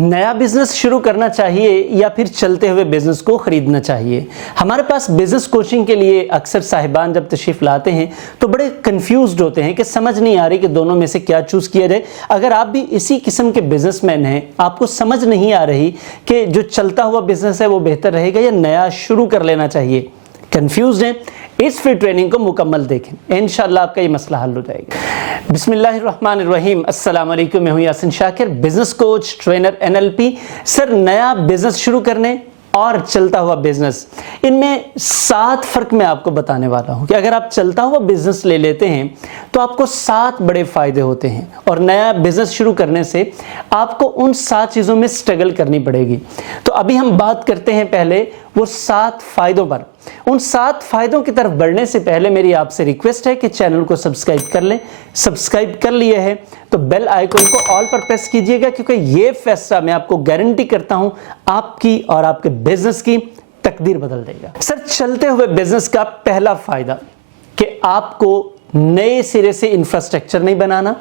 नया बिजनेस शुरू करना चाहिए या फिर चलते हुए बिजनेस को खरीदना चाहिए। हमारे पास बिजनेस कोचिंग के लिए अक्सर साहिबान जब तशरीफ लाते हैं तो बड़े कंफ्यूज्ड होते हैं कि समझ नहीं आ रही कि दोनों में से क्या चूज किया जाए। अगर आप भी इसी किस्म के बिजनेसमैन हैं, आपको समझ नहीं आ रही कि जो चलता हुआ बिजनेस है वो बेहतर रहेगा या नया शुरू कर लेना चाहिए, कंफ्यूज्ड हैं, इस फ्री ट्रेनिंग को मुकम्मल देखें, इंशाअल्लाह आपका ये मसला हल हो जाएगा। बिस्मिल्लाहिर्रहमानिर्रहीम, अस्सलाम वालेकुम। मैं हूं Yasin Shakir, business coach, trainer, NLP। Sir, नया बिजनेस शुरू करने और चलता हुआ बिजनेस, इनमें 7 फर्क मैं आपको बताने वाला हूं कि अगर आप चलता हुआ बिजनेस ले लेते हैं तो आपको 7 बड़े फायदे होते हैं और नया बिजनेस शुरू करने से आपको उन 7 चीज़ों में स्ट्रगल करनी पड़ेगी। तो अभी हम बात करते हैं पहले वो 7 फायदों पर। उन 7 फायदों की तरफ बढ़ने से पहले मेरी आपसे रिक्वेस्ट है कि चैनल को सब्सक्राइब कर लें। सब्सक्राइब कर लिए है तो बेल आइकन को ऑल पर प्रेस कीजिएगा, क्योंकि ये फैसला मैं आपको गारंटी करता हूं आपकी और आपके बिजनेस की तकदीर बदल देगा। सर, चलते हुए बिजनेस का पहला फायदा कि आपको नए सिरे से इंफ्रास्ट्रक्चर नहीं बनाना,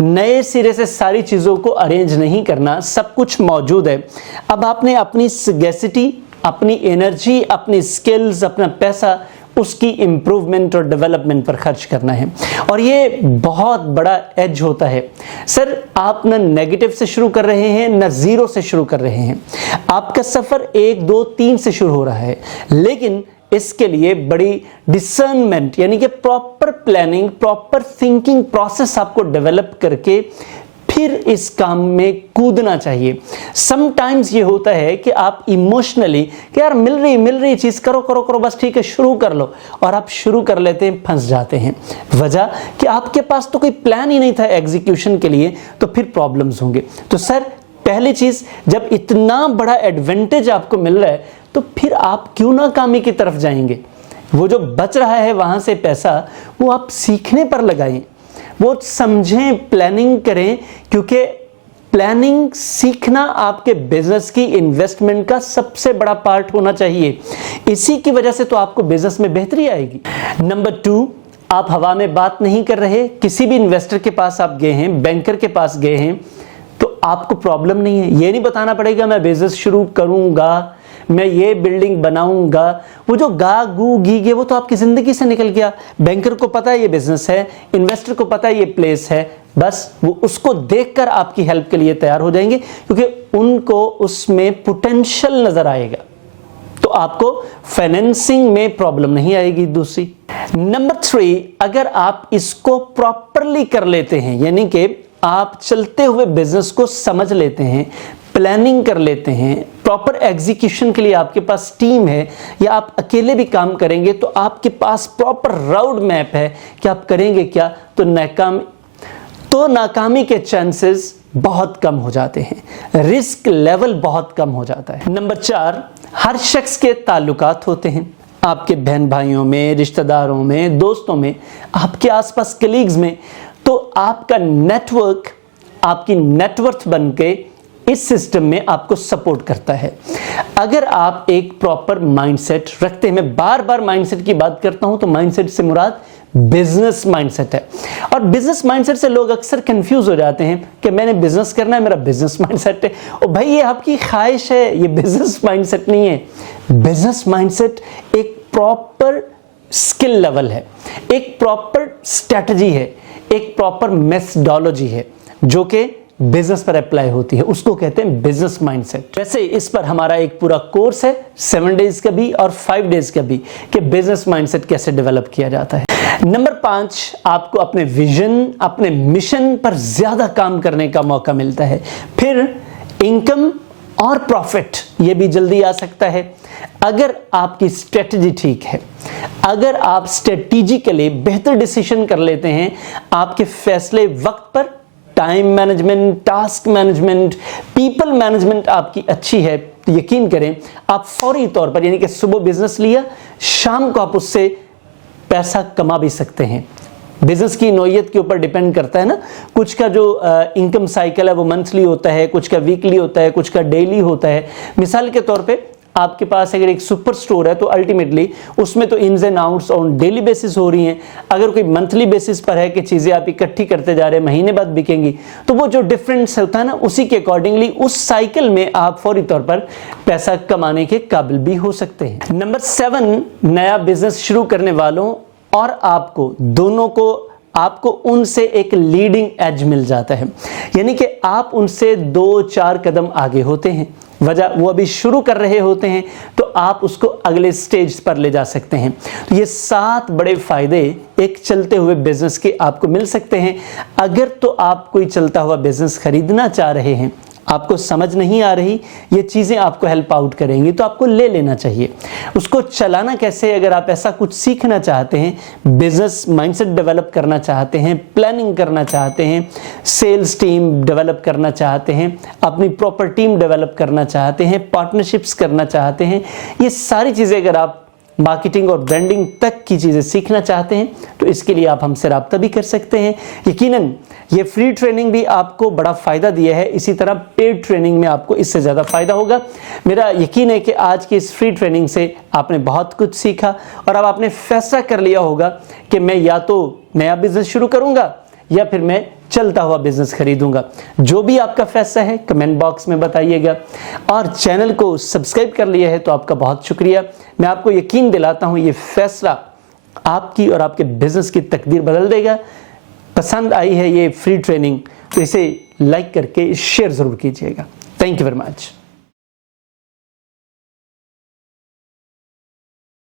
नए सिरे से सारी चीजों को अरेंज नहीं करना, सब कुछ मौजूद है। अब आपने अपनी सगेसिटी, अपनी एनर्जी, अपनी स्किल्स, अपना पैसा उसकी इंप्रूवमेंट और डेवलपमेंट पर खर्च करना है और ये बहुत बड़ा एज होता है। सर, आप ना नेगेटिव से शुरू कर रहे हैं ना जीरो से शुरू कर रहे हैं। आपका सफर 1, 2, 3 से शुरू हो रहा है, लेकिन इसके लिए बड़ी डिसर्नमेंट यानी कि proper planning, proper thinking process आपको डेवलप करके फिर इस काम में कूदना चाहिए। समटाइम्स ये होता है कि आप इमोशनली कि यार मिल रही चीज, करो करो करो, बस ठीक है शुरू कर लो, और आप शुरू कर लेते हैं, फंस जाते हैं। वजह कि आपके पास तो कोई प्लान ही नहीं था एग्जीक्यूशन के लिए, तो फिर प्रॉब्लम्स होंगे। तो सर, पहली चीज, जब इतना बड़ा एडवांटेज आपको मिल रहा है तो फिर आप क्यों नाकामी की तरफ जाएंगे? वो जो बच रहा है वहां से पैसा, वो आप सीखने पर लगाएं, वो समझें, प्लानिंग करें, क्योंकि प्लानिंग सीखना आपके बिजनेस की इन्वेस्टमेंट का सबसे बड़ा पार्ट होना चाहिए। इसी की वजह से तो आपको बिजनेस में बेहतरी आएगी। नंबर 2, आप हवा में बात नहीं कर रहे। किसी भी इन्वेस्टर के पास आप गए हैं, बैंकर के पास गए हैं, तो आपको प्रॉब्लम नहीं है। ये नहीं बताना पड़ेगा मैं बिजनेस शुरू करूंगा, मैं ये बिल्डिंग बनाऊंगा। वो जो गा गू गी गे वो तो आपकी जिंदगी से निकल गया। बैंकर को पता है ये बिजनेस है, इन्वेस्टर को पता है ये प्लेस है, बस वो उसको देखकर आपकी हेल्प के लिए तैयार हो जाएंगे, क्योंकि उनको उसमें पोटेंशियल नजर आएगा। तो आपको फाइनेंसिंग में प्रॉब्लम नहीं आएगी। दूसरी, नंबर 3, अगर आप इसको प्रॉपरली कर लेते हैं, यानी कि आप चलते हुए बिजनेस को समझ लेते हैं, प्लानिंग कर लेते हैं, प्रॉपर एग्जीक्यूशन के लिए आपके पास टीम है या आप अकेले भी काम करेंगे, तो आपके पास प्रॉपर रोड मैप है कि आप करेंगे क्या, तो नाकामी के चांसेस बहुत कम हो जाते हैं, रिस्क लेवल बहुत कम हो जाता है। नंबर 4, हर शख्स के ताल्लुकात होते हैं, आपके बहन भाइयों में, रिश्तेदारों में, दोस्तों में, आपके आसपास कलीग्स में। तो आपका नेटवर्क आपकी नेटवर्थ बनके इस सिस्टम में आपको सपोर्ट करता है। अगर आप एक प्रॉपर माइंडसेट रखते हैं, मैं बार बार माइंडसेट की बात करता हूं, तो माइंडसेट से मुराद बिजनेस माइंडसेट है। और बिजनेस माइंडसेट से लोग अक्सर कंफ्यूज हो जाते हैं कि मैंने बिजनेस करना है, मेरा बिजनेस माइंडसेट है। और भाई, ये आपकी ख्वाहिश है, ये बिजनेस माइंडसेट नहीं है। बिजनेस माइंडसेट एक प्रॉपर स्किल लेवल है, एक प्रॉपर स्ट्रेटजी है, एक प्रॉपर मेथडोलॉजी है जो कि बिजनेस पर अप्लाई होती है, उसको कहते हैं बिजनेस माइंडसेट। वैसे इस पर हमारा एक पूरा कोर्स है 7 डेज का भी और 5 डेज का भी, कि बिजनेस माइंडसेट कैसे डेवलप किया जाता है। नंबर 5, आपको अपने विजन, अपने मिशन पर ज्यादा काम करने का मौका मिलता है। फिर इनकम और प्रॉफिट ये भी जल्दी आ सकता है अगर आपकी स्ट्रेटजी ठीक है, अगर आप स्ट्रेटेजिकली बेहतर डिसीजन कर लेते हैं, आपके फैसले वक्त पर, time management, task management, people management आपकी अच्छी है, तो यकीन करें आप फौरी तौर पर, यानी कि सुबह बिजनेस लिया, शाम को आप उससे पैसा कमा भी सकते हैं। बिजनेस की नौयत के ऊपर डिपेंड करता है ना, कुछ का जो इनकम साइकिल है वो मंथली होता है, कुछ का वीकली होता है, कुछ का डेली होता है। मिसाल के तौर पे आपके पास अगर एक सुपर स्टोर है तो अल्टीमेटली उसमें तो ins and outs on daily basis हो रही हैं। अगर कोई मंथली बेसिस पर है कि चीज़ें आप इकट्ठी करते जा रहे हैं, महीने बाद बिकेंगी, तो वो जो डिफरेंस होता है ना, उसी के अकॉर्डिंगली उस साइकिल में आप फौरी तौर पर पैसा कमाने के काबिल भी हो सकते हैं। नंबर 7, नया बिजनेस शुरू करने वालों और आपको दोनों को आपको उनसे एक लीडिंग एज मिल जाता है, यानी कि आप उनसे 2-4 कदम आगे होते हैं। वजह वो अभी शुरू कर रहे होते हैं तो आप उसको अगले स्टेज पर ले जा सकते हैं। तो ये 7 बड़े फायदे एक चलते हुए बिजनेस के आपको मिल सकते हैं। अगर तो आप कोई चलता हुआ बिजनेस खरीदना चाह रहे हैं, आपको समझ नहीं आ रही, ये चीज़ें आपको हेल्प आउट करेंगी, तो आपको ले लेना चाहिए। उसको चलाना कैसे, अगर आप ऐसा कुछ सीखना चाहते हैं, बिजनेस माइंडसेट डेवलप करना चाहते हैं, प्लानिंग करना चाहते हैं, सेल्स टीम डेवलप करना चाहते हैं, अपनी प्रॉपर टीम डेवलप करना चाहते हैं, पार्टनरशिप्स करना चाहते हैं, ये सारी चीज़ें अगर आप मार्केटिंग और ब्रांडिंग तक की चीज़ें सीखना चाहते हैं तो इसके लिए आप हमसे राब्ता भी कर सकते हैं। यकीनन ये फ्री ट्रेनिंग भी आपको बड़ा फ़ायदा दिया है, इसी तरह पेड ट्रेनिंग में आपको इससे ज़्यादा फ़ायदा होगा। मेरा यकीन है कि आज की इस फ्री ट्रेनिंग से आपने बहुत कुछ सीखा और अब आपने फैसला कर लिया होगा कि मैं या तो नया बिजनेस शुरू करूँगा या फिर मैं चलता हुआ बिजनेस खरीदूंगा। जो भी आपका फैसला है कमेंट बॉक्स में बताइएगा, और चैनल को सब्सक्राइब कर लिया है तो आपका बहुत शुक्रिया। मैं आपको यकीन दिलाता हूं ये फैसला आपकी और आपके बिजनेस की तकदीर बदल देगा। पसंद आई है ये फ्री ट्रेनिंग तो इसे लाइक करके शेयर जरूर कीजिएगा। Thank you very much.